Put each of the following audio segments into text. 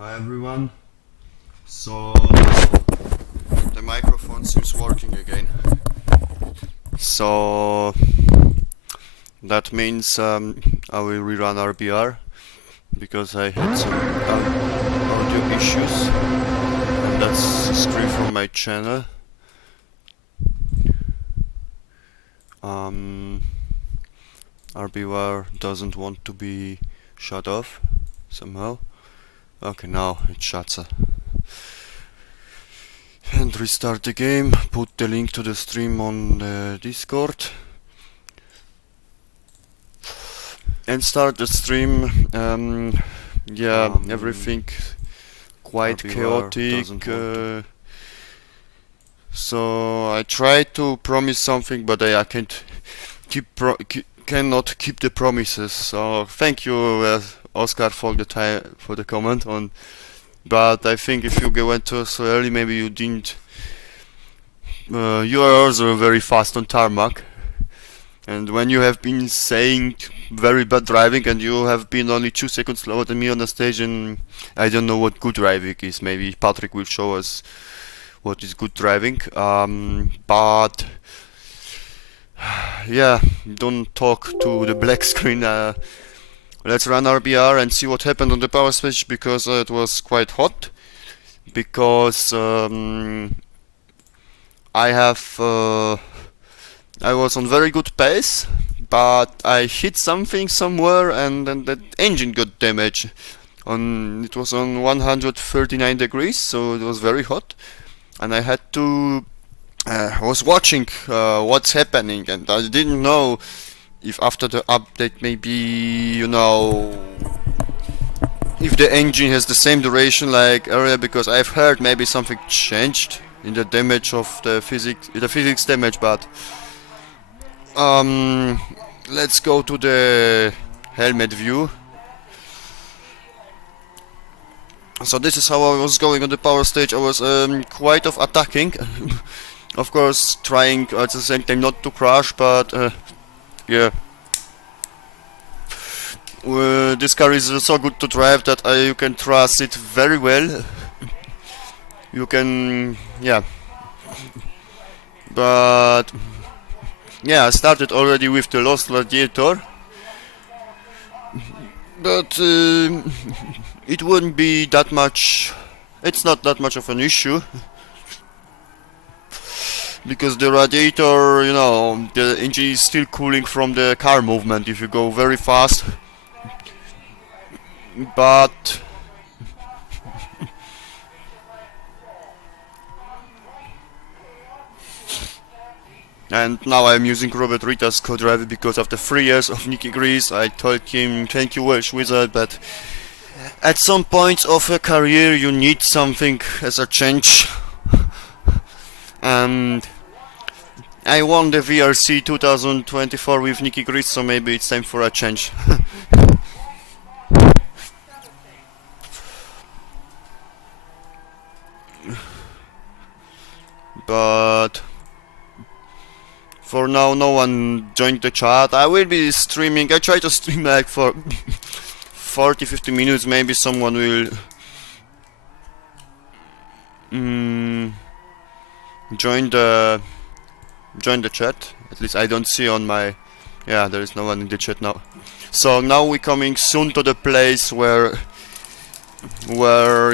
Hi everyone. So the microphone seems working again. So that means I will rerun RBR because I had some audio issues, and that's a screen from my channel. RBR doesn't want to be shut off somehow. Okay, now it shuts. And restart the game, put the link to the stream on the Discord and start the stream. Everything quite chaotic, so I try to promise something, but I can't cannot keep the promises. So thank you, Oscar, for the comment on. But I think if you went to so early, maybe you didn't. You are also very fast on tarmac, and when you have been saying very bad driving and you have been only 2 seconds slower than me on the stage, and I don't know what good driving is. Maybe Patrick will show us what is good driving. But yeah, don't talk to the black screen. Let's run RBR and see what happened on the power switch, because it was quite hot. Because I was on very good pace, but I hit something somewhere, and then the engine got damaged. It was on 139 degrees, so it was very hot, and I had to. I was watching what's happening, and I didn't know if after the update, maybe, you know, if the engine has the same duration like earlier, because I've heard maybe something changed in the damage of the physics damage. But let's go to the helmet view. So this is how I was going on the power stage. I was quite of attacking, of course, trying at the same time not to crash, but yeah. This car is so good to drive that you can trust it very well. You can, yeah. But yeah, I started already with the Lost Gladiator, but it wouldn't be that much. It's not that much of an issue, because the radiator, you know, the engine is still cooling from the car movement if you go very fast. But and now I'm using Robert Rita's co-driver because after 3 years of Nicky Grease, I told him, thank you, Welsh Wizard, but at some point of a career you need something as a change. And I won the VRC 2024 with Nicky Grease, so maybe it's time for a change. But for now, no one joined the chat. I will be streaming. I try to stream like for 40-50 minutes. Maybe someone will join the chat. At least I don't see on my. Yeah, there is no one in the chat now. So now we're coming soon to the place where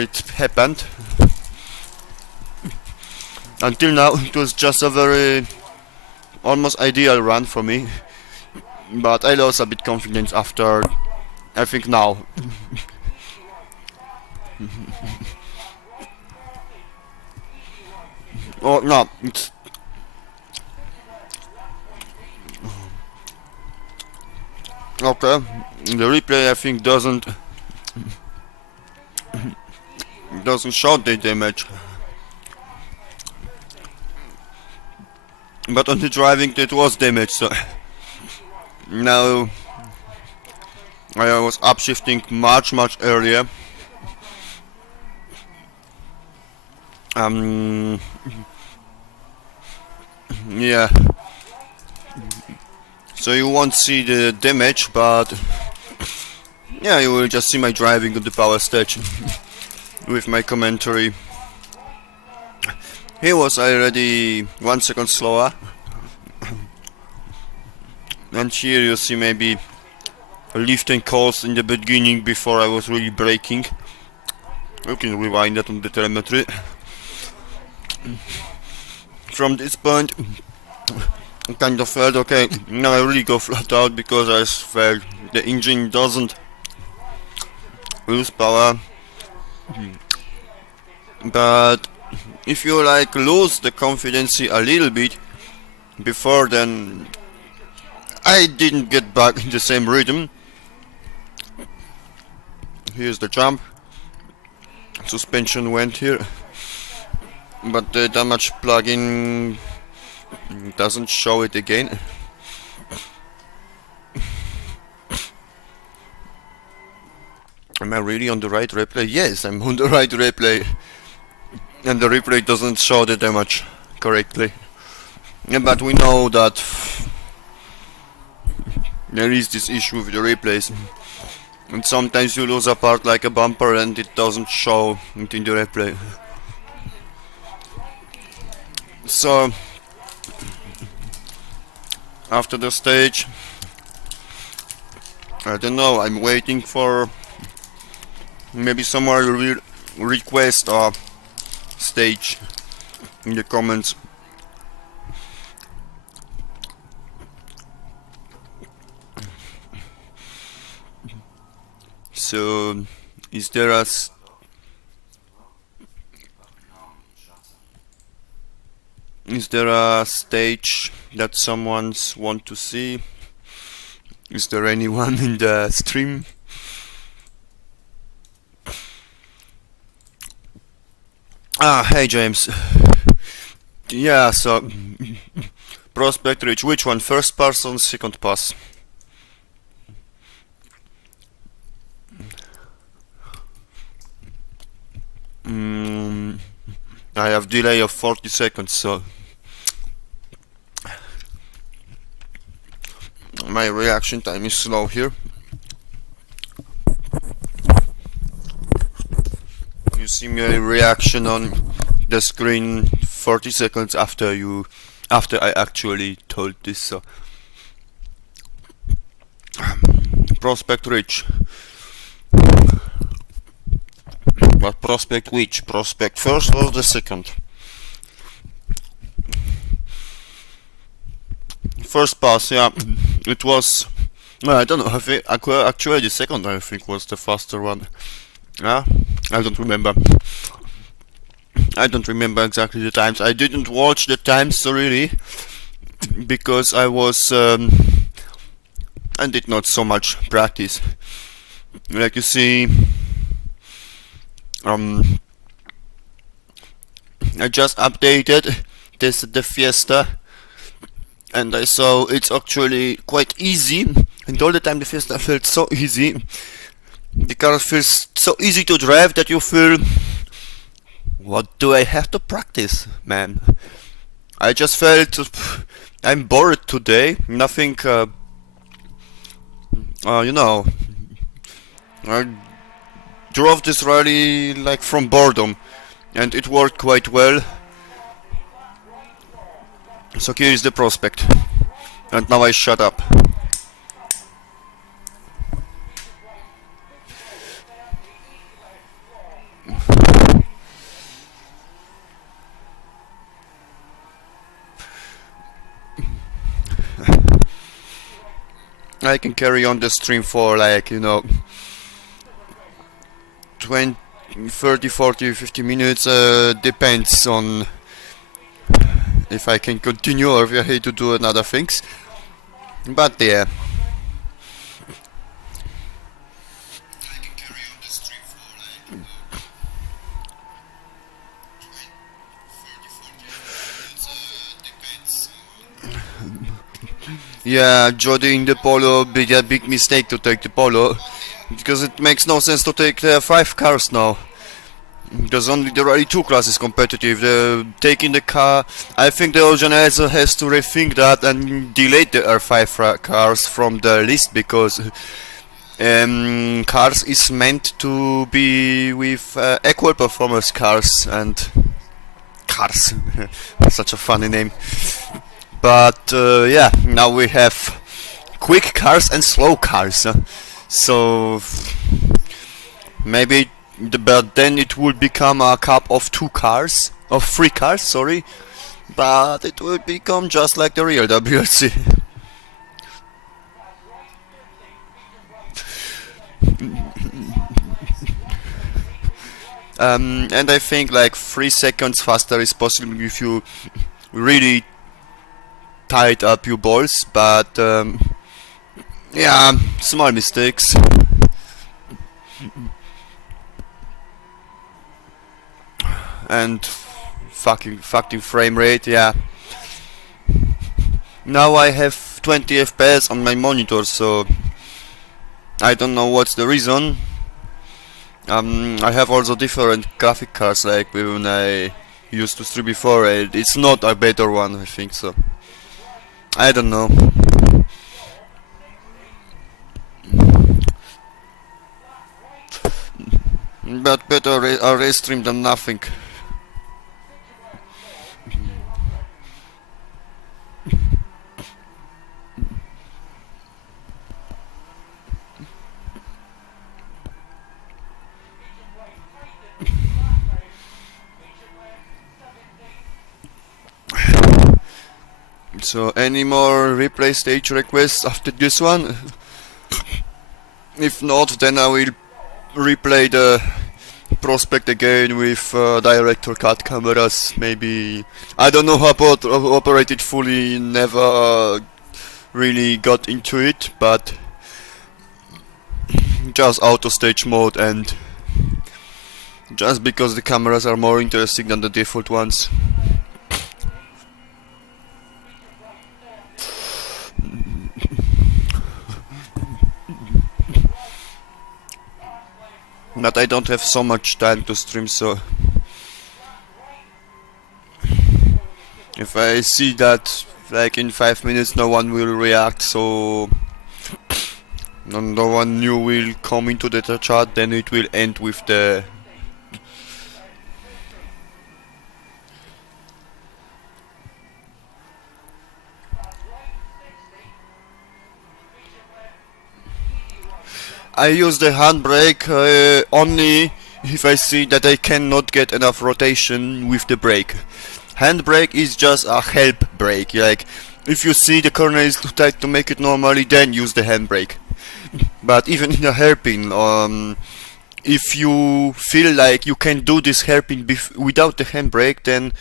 it happened. Until now, it was just a very almost ideal run for me, but I lost a bit confidence after, I think now. Oh no, it's okay. The replay, I think, doesn't show the damage. But on the driving it was damaged, so now I was upshifting much earlier. Yeah. So you won't see the damage, but yeah, you will just see my driving on the power stage. with my commentary. He was already 1 second slower. And here you see maybe a lift and KARS in the beginning before I was really braking. You can rewind that on the telemetry. From this point, I kind of felt okay, now I really go flat out because I felt the engine doesn't lose power. But if you like lose the confidence a little bit before, then I didn't get back in the same rhythm. Here's the jump. Suspension went here, but the damage plugin doesn't show it again. Am I really on the right replay? Yes, I'm on the right replay. And the replay doesn't show the damage correctly. Yeah, but we know that there is this issue with the replays. And sometimes you lose a part like a bumper and it doesn't show it in the replay. So after the stage, I don't know, I'm waiting for maybe someone will request a stage in the comments. So is there a stage that someone's want to see? Is there anyone in the stream? Hey James. Yeah, so Prospect Ridge, which one? First pass or second pass? I have delay of 40 seconds, so my reaction time is slow here. You see my reaction on the screen 40 seconds after I actually told this. So Prospect Ridge. But Prospect which? Prospect first or the second? First pass, yeah. It was, I don't know, actually the second I think was the faster one. Yeah, I don't remember. I don't remember exactly the times. I didn't watch the times so really, because I was I did not so much practice. Like you see, I just updated the Fiesta, and I saw it's actually quite easy, and all the time the Fiesta felt so easy. The car feels so easy to drive that you feel, what do I have to practice, man? I just felt I'm bored today, nothing, you know, I drove this rally like from boredom, and it worked quite well. So here is the Prospect, and now I shut up. I can carry on the stream for like, you know, 20, 30, 40, 50 minutes, depends on if I can continue or if I hate to do another things. But yeah. I can carry on the stream for like, 30, 40 minutes, depends. Yeah, Jody in the Polo, a big mistake to take the Polo, because it makes no sense to take 5 cars now. Because only the Rally 2 class is competitive. Taking the car, I think the organizer has to rethink that and delete the R5 cars from the list, because KARS is meant to be with equal performance cars and KARS. Such a funny name. But yeah, now we have quick cars and slow cars. So maybe, but then it would become a cup of two cars, of three cars, sorry. But it would become just like the real WRC. And I think like 3 seconds faster is possible if you really tied up your balls, but yeah, small mistakes. And fucking frame rate, yeah. Now I have 20 FPS on my monitor, so I don't know what's the reason. I have also different graphic cards like when I used to stream before, and it's not a better one, I think so. I don't know. But better a restream than nothing. So any more replay stage requests after this one? If not, then I will replay the prospect again with director cut cameras. Maybe I don't know how to operate it fully. Never really got into it, but just auto stage mode, and just because the cameras are more interesting than the default ones. But I don't have so much time to stream, so if I see that like in 5 minutes no one will react, so no one new will come into the chat, then it will end with the I use the handbrake only if I see that I cannot get enough rotation with the brake. Handbrake is just a help brake, like if you see the corner is too tight to make it normally, then use the handbrake. But even in a hairpin, if you feel like you can do this hairpin without the handbrake, then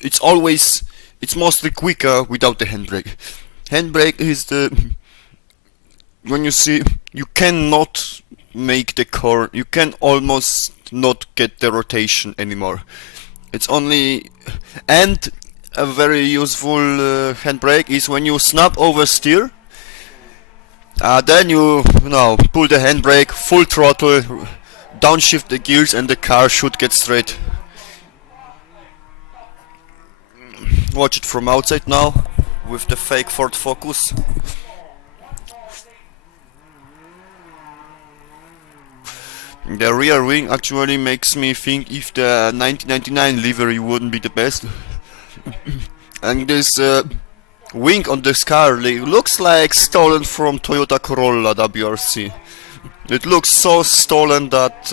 it's mostly quicker without the handbrake. Handbrake is the when you see you cannot make the core, you can almost not get the rotation anymore. It's only, and a very useful handbrake is when you snap oversteer. Then you know, pull the handbrake, full throttle, downshift the gears, and the car should get straight. Watch it from outside now with the fake Ford Focus. The rear wing actually makes me think if the 1999 livery wouldn't be the best. And this wing on this car looks like stolen from Toyota Corolla WRC. It looks so stolen that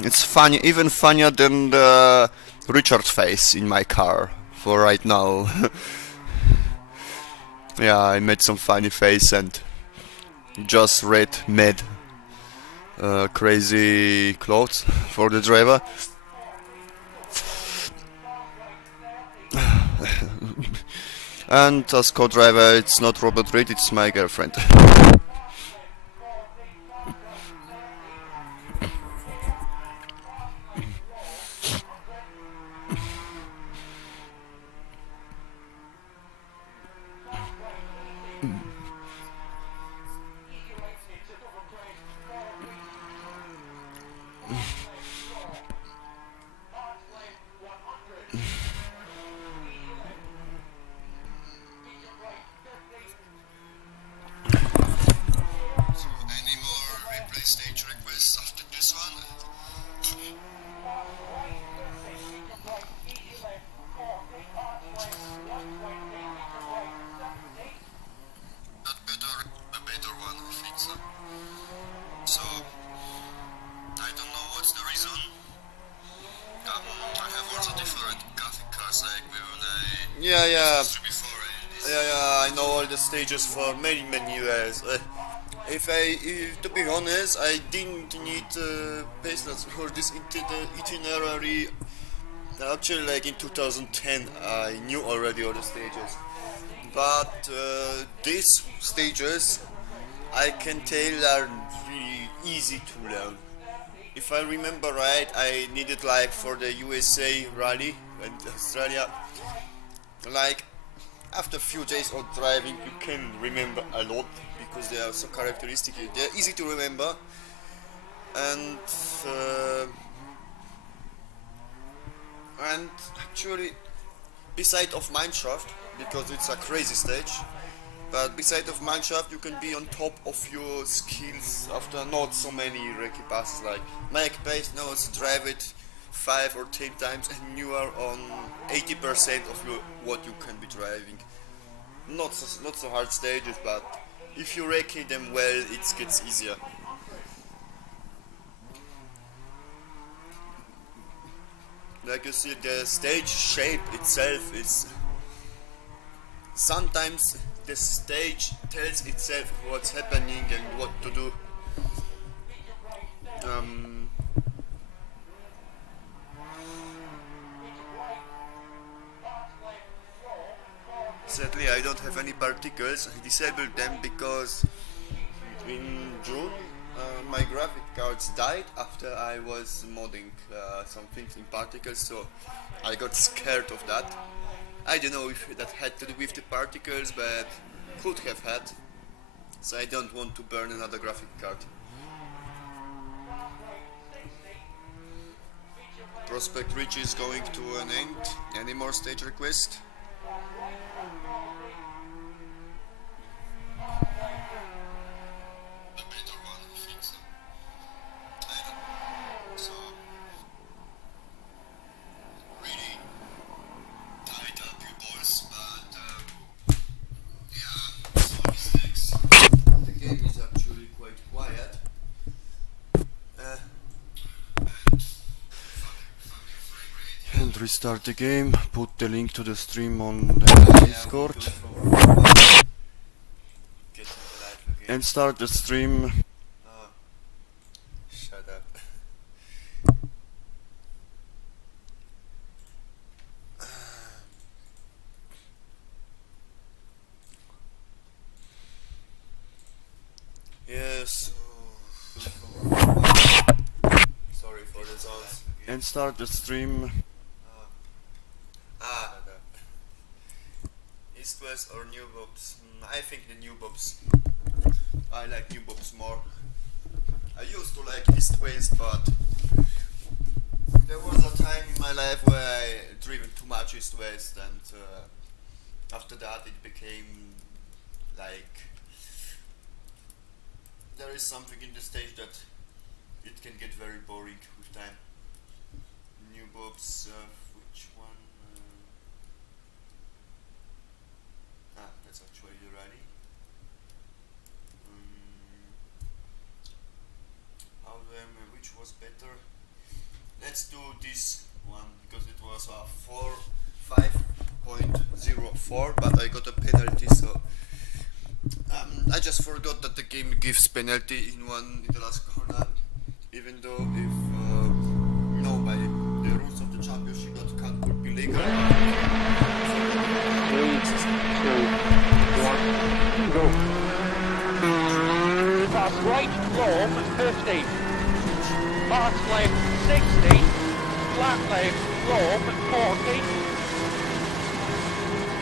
it's funny, even funnier than the Richard face in my car for right now. Yeah, I made some funny face and just red mad crazy clothes for the driver. And as co-driver, it's not Robert Reed, it's my girlfriend. stage requests after this one. A better one, I think so. So, I don't know what's the reason. I have also different graphic cards like I know all the stages for many years. To be honest, I didn't need pace notes for this itinerary. Actually, like in 2010, I knew already all the stages. But these stages, I can tell, are really easy to learn. If I remember right, I needed like for the USA rally and Australia, like after a few days of driving, you can remember a lot because they are so characteristic. They're easy to remember, and actually, beside of mineshaft, because it's a crazy stage. But beside of mineshaft, you can be on top of your skills after not so many recce passes, like make pace notes, drive it 5 or 10 times, and you are on 80% of what you can be driving. Not so hard stages, but if you recce them well, it gets easier. Like you see, the stage shape itself is sometimes the stage tells itself what's happening and what to do. Sadly, I don't have any particles. I disabled them because in June my graphic cards died after I was modding some things in particles, so I got scared of that. I don't know if that had to do with the particles, but could have had. So I don't want to burn another graphic card. Prospect Ridge is going to an end. Any more stage requests? Restart the game, put the link to the stream on the Discord, and start the stream. Shut up. Yes. Sorry for the sounds. And start the stream. East West or New Bobs? I think the New Bobs. I like New Bobs more. I used to like East West, but there was a time in my life where I driven too much East West, and after that it became like there is something in the stage that it can get very boring with time. New Bobs, which one? That's actually the rally. How do I remember which was better? Let's do this one because it was a 5.04, but I got a penalty, so I just forgot that the game gives penalty in the last corner, even though if by the rules of the championship that cut would be legal. 3, 2, 1, go. Fast right, long 50. Fast left 60. Flat left, long 40.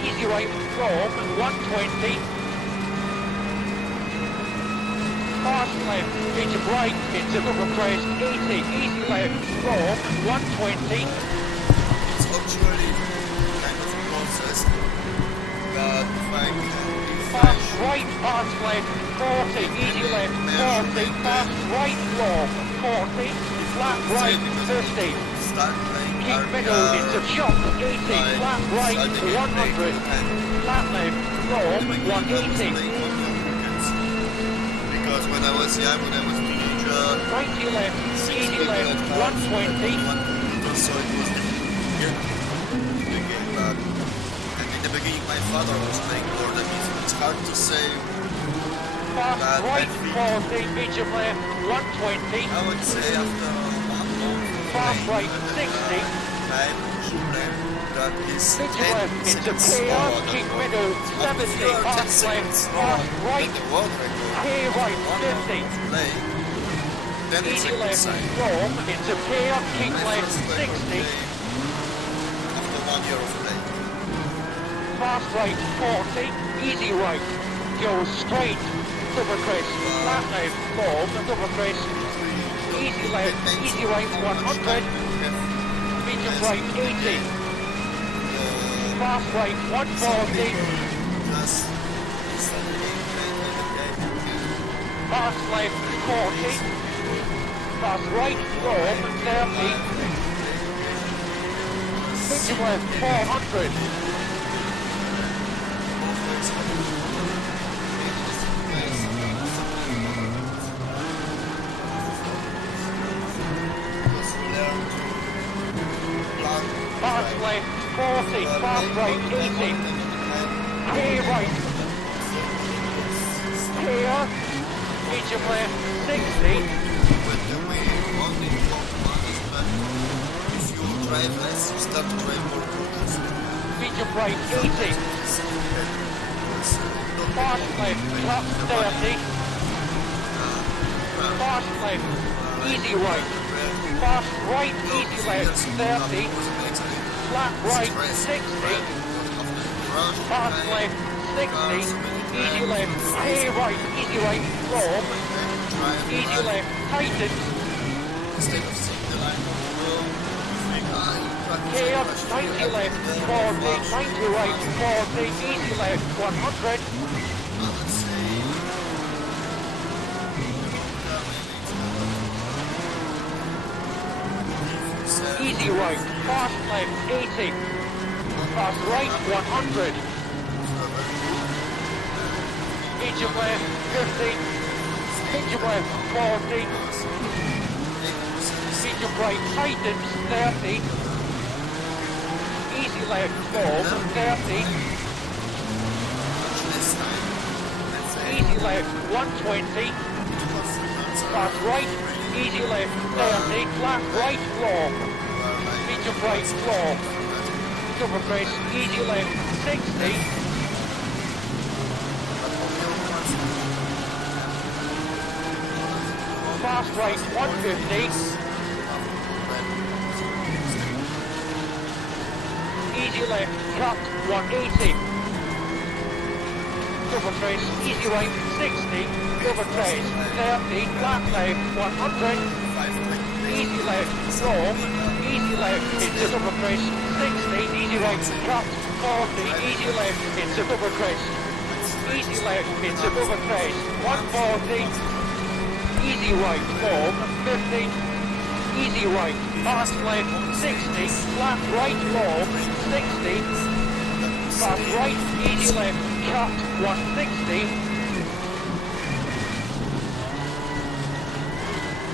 Easy right, long 120. Fast left, into right, into rubber crest 80. Easy left, long 120. It's actually kind of a process, but if I can fast right, fast left, 40, easy left, 40, fast right, long, 40, flat right, 50, Start playing keep middle into chop, 80, flat right, 100, flat left, long, 180, because when I was young, when I was teenager, 90 left, easy left, 120, so it was difficult to get the game back. And in the beginning, my father was playing more than me, so it's hard to say. fast right, 40, medium left, 120, I would say after one month, fast right, 60, time should learn that is medium left into clear, keep middle, 70, fast left, fast right, the world record. clear right, 50, Play. Then it's a easy good left, sign. long, into clear, keep My left, first record 60, play after 1 year of play. fast right, 40, easy right, goes straight, double crest, flat left, long, double crest, easy left, easy right, 100, medium right, 80, fast right, 140, Just fast left, 40, fast right, long, 30, medium left, 400, fast left, 40, fast right, 80, clear right, clear, medium left, 60, But the way only walk one is that if you drive less, you start to drive more cautious. medium right, 80, fast left, cut, 30, fast left, easy right, fast right, easy left, 30, flat right, 60, fast left, 60, easy left, clear right, long, easy left, tighten, Instead of seeing the line of the road, you think, you clear, practice 90 left, 40, 90 right, 40, easy left, 100, let's say, easy right, fast left, 80, fast right, 100, medium left, 50, medium left, 40, medium right, tightens, 30, easy left, long, 30, easy left, 120, fast right, easy left, 30, flat right, long, medium right, long, double press, easy left, 60, fast right, 150, easy left, cut, 180, double press, easy right, 60, double press, 30, flat left, 100, easy left, long, easy left, into double press, 60, easy right, cut, 40, easy left, into double press, easy left, into double press, 140, easy right, long, 50, easy right, fast left, 60, flat right, long, 60, fast right, easy left, cut, 160,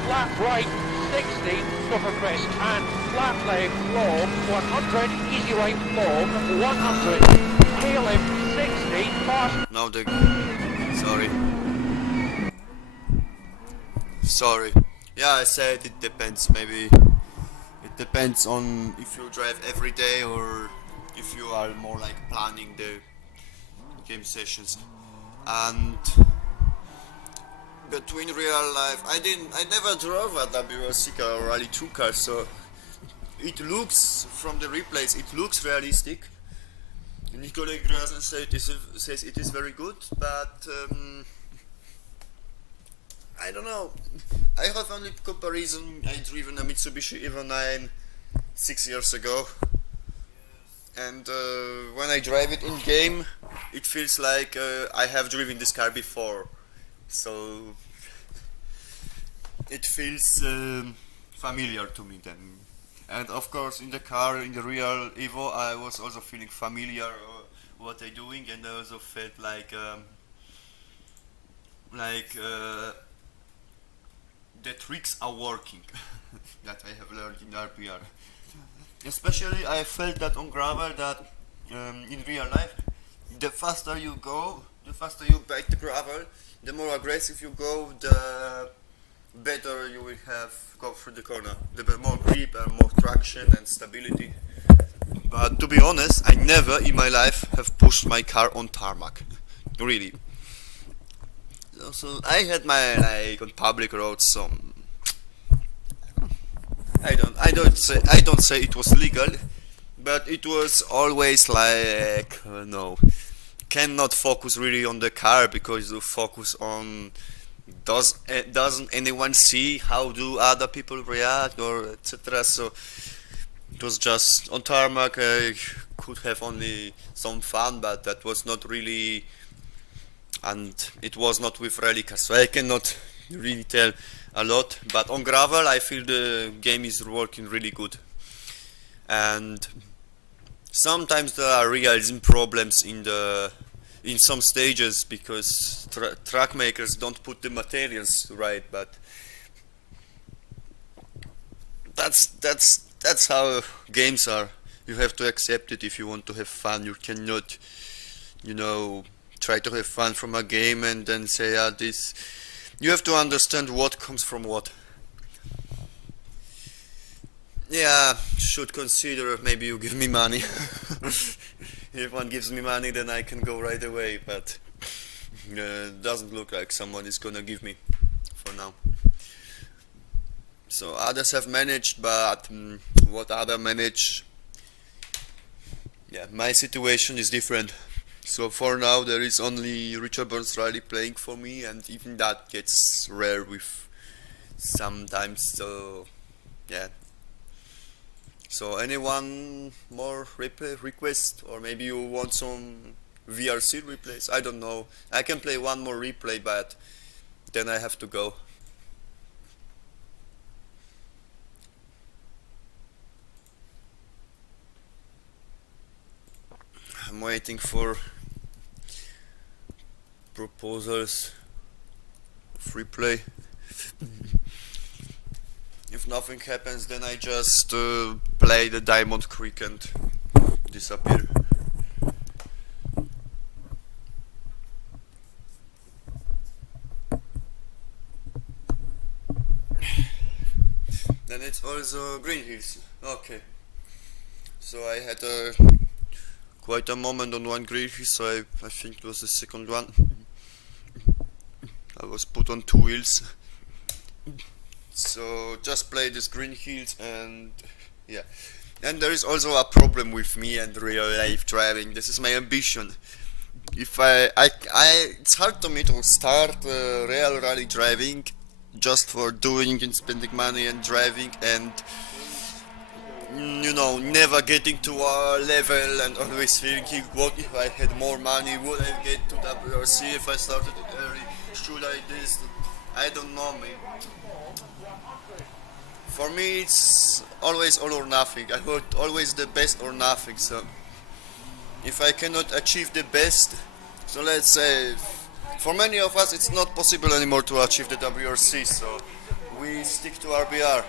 flat right, 60, double crest, and flat left, long, 100, easy right, long, 100, tail left, 60, fast. Now the... Sorry. Yeah, I said it depends. Maybe it depends on if you drive every day or if you are more like planning the game sessions. And between real life, I never drove a WRC car or Rally 2 car, so it looks from the replays, it looks realistic. Nikolai Grazen says it is very good, but I don't know. I have only comparison. I driven a Mitsubishi Evo 9 6 years ago, and when I drive it in game, it feels like I have driven this car before, so it feels familiar to me then. And of course, in the car, in the real Evo, I was also feeling familiar what I doing, and I also felt like the tricks are working that I have learned in RPR. Especially, I felt that on gravel that in real life, the faster you go, the faster you bite the gravel, the more aggressive you go, the better you will have go through the corner. The more grip and more traction and stability. But to be honest, I never in my life have pushed my car on tarmac. Really. So I had my like on public roads some. I don't say it was legal, but it was always like no, cannot focus really on the car because you focus on doesn't anyone see how do other people react or etc. So it was just on tarmac. I could have only some fun, but that was not really, and it was not with rally cars, so I cannot really tell a lot. But on gravel, I feel the game is working really good, and sometimes there are realism problems in some stages because track makers don't put the materials right. But that's how games are. You have to accept it if you want to have fun. You cannot, you know, try to have fun from a game and then say, ah, this. You have to understand what comes from what. Yeah, should consider maybe you give me money. If one gives me money, then I can go right away. But doesn't look like someone is gonna give me for now. So others have managed, but what other manage? Yeah, my situation is different. So for now there is only Richard Burns Rally playing for me, and even that gets rare with sometimes. So yeah. So anyone more replay request, or maybe you want some VRC replays? I don't know. I can play one more replay, but then I have to go. I'm waiting for proposals of replay. If nothing happens, then I just play the Diamond Creek and disappear. Then it's also Green Hills. Okay. So I had quite a moment on one Green Hill, so I think it was the second one. I was put on two wheels. So just play this Green Hills, and yeah. And there is also a problem with me and real life driving. This is my ambition. If it's hard to me to start real rally driving just for doing and spending money and driving, and you know, never getting to a level and always thinking, what if I had more money, would I get to WRC if I started it early, should I this, I don't know, man. For me it's always all or nothing. I want always the best or nothing. So if I cannot achieve the best, so let's say for many of us it's not possible anymore to achieve the WRC, so we stick to RBR.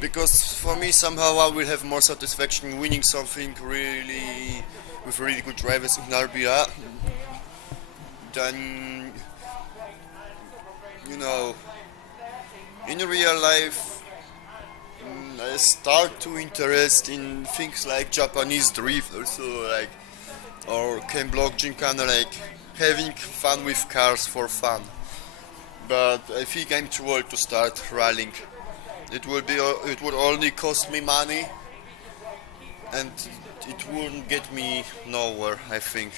Because for me somehow I will have more satisfaction winning something really with really good drivers in RBR than, you know, in real life. I start to interest in things like Japanese drift also, like, or Ken Block Gymkhana, like having fun with cars for fun. But I think I'm too old to start rallying. It would only cost me money, and it wouldn't get me nowhere, I think.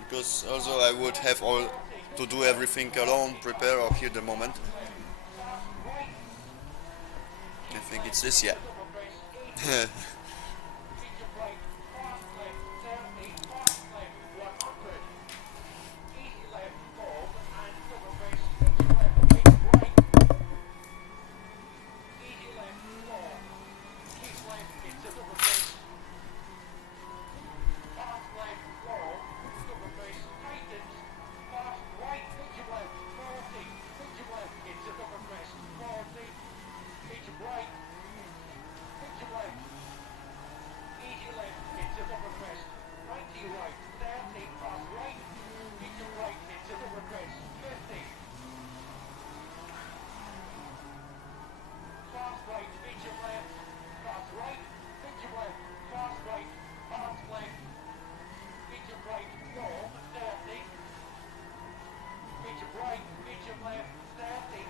Because also I would have all to do everything alone, prepare or here the moment. I think it's this, yeah. Medium right, fast left, 30, fast left, 100. Easy left, long, and double crest. Medium left, medium right. Easy left, long. Keep left into double crest. Fast left, long, double crest, tightens. Fast right, medium left, 40. Medium left into double crest, 40. Medium right, medium left. Easy left into double crest. 90 right, 30, fast right. Medium right into double crest, 50. Fast right, medium left. Fast right, medium left. Fast right, fast left. Medium right, long, 30. Medium right, medium left, 30.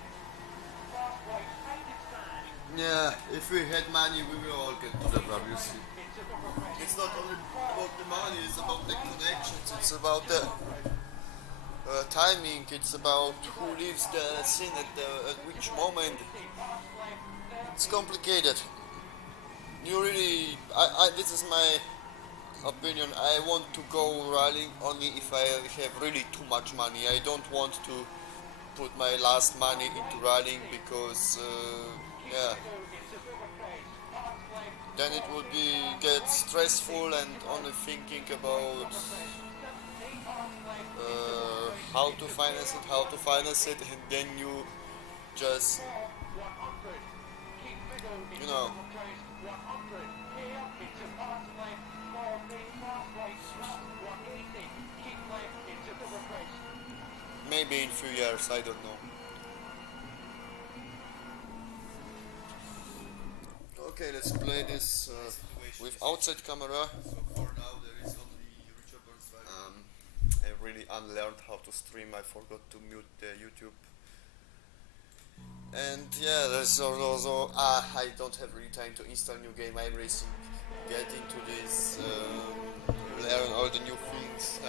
Fast right, tight and stand. Yeah, if we had money, we will all get to the WC. Into double crest. It's not only about the money, it's about the connections, it's about the timing, it's about who leaves the scene at which moment. It's complicated. You really, this is my opinion, I want to go rallying only if I have really too much money. I don't want to put my last money into rallying because, yeah, then it would get stressful and only thinking about how to finance it, and then you just, you know, maybe in few years, I don't know. Okay, let's play this with outside camera. I really unlearned how to stream. I forgot to mute the YouTube. And yeah, there's also I don't have really time to install new game. I'm racing, get into this, learn all the new things.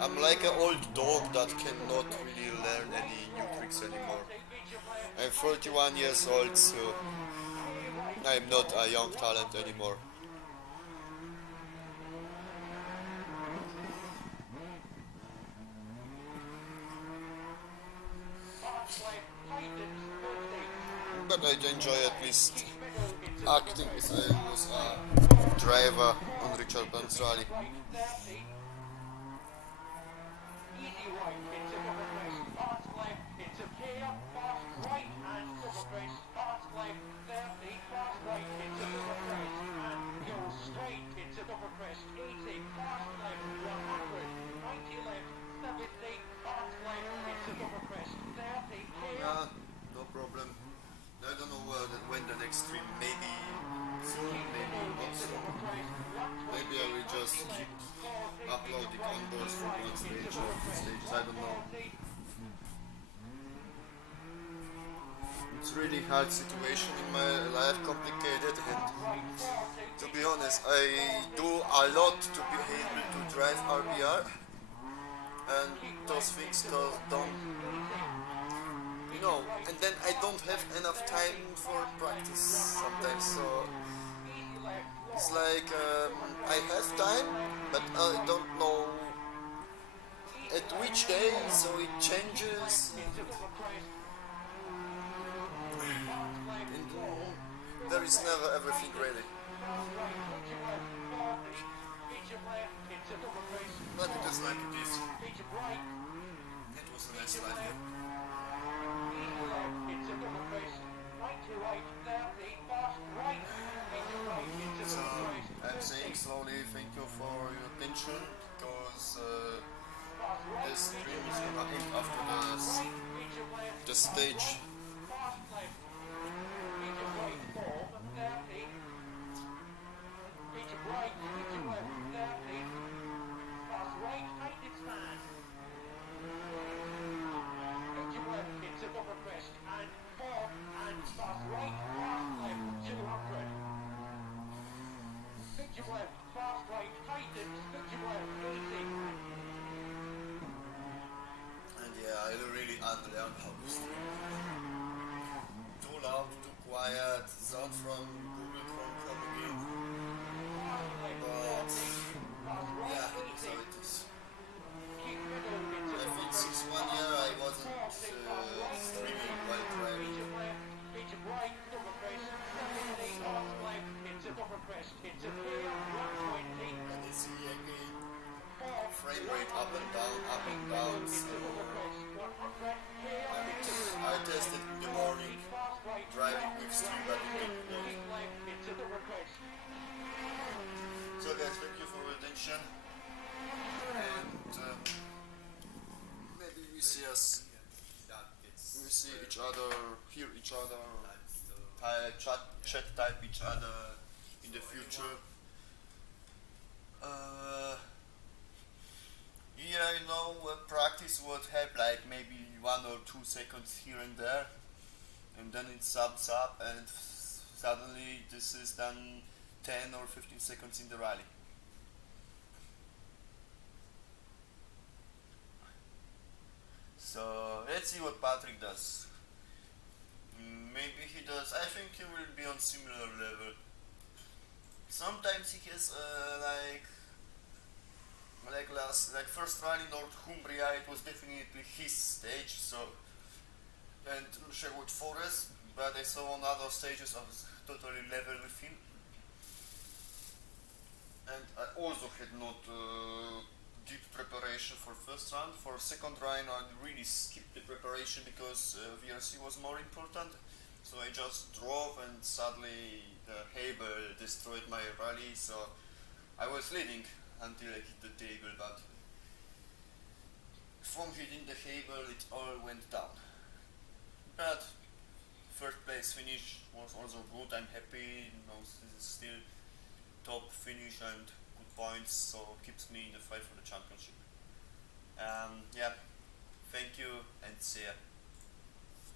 I'm like an old dog that cannot really learn any new tricks anymore. I'm 41 years old, so I'm not a young talent anymore. But I enjoy at least acting as I was a driver on Richard Benz Rally. Easy right into double crest, fast left into gear, fast right and double crest, fast left 30, fast right into double crest and go straight into double crest, 80, fast left 100, 90 left, 70, fast left into double crest, 30, gear. No problem. I don't know when the next stream, maybe soon, maybe not soon. Maybe I will just keep uploading onboards from one stage or stages, I don't know. It's really hard situation in my life, complicated, and to be honest, I do a lot to be able to drive RBR, and those things don't, you know, and then I don't have enough time for practice sometimes, so it's like I have time, but I don't know at which day, so it changes. And there is never everything ready. But it is like it is. It was a nice life here. So I'm saying slowly thank you for your attention, because this stream is gonna end after the stage. And yeah, I really unlearned how to stream. Too loud, too quiet, sound from Google Chrome rate up and down, so I tested in the morning, driving with stream, but it didn't work. So guys, thank you for your attention, and maybe we see each other, hear each other, chat type each other in the future. Yeah, you know, practice would help like maybe 1 or 2 seconds here and there, and then it sums up, and suddenly this is done 10 or 15 seconds in the rally. So let's see what Patrick does. Maybe he does. I think he will be on similar level. Sometimes he has like first rally Northumbria, it was definitely his stage. So, and Sherwood Forest, but I saw on other stages I was totally level with him. And I also had not deep preparation for first round. For second round I really skipped the preparation because VRC was more important. So I just drove, and sadly the Haber destroyed my rally, so I was leading until I hit the table, but from hitting the Haber it all went down. But third place finish was also good. I'm happy, you know, this is still top finish and good points, so keeps me in the fight for the championship. Yeah, thank you and see ya.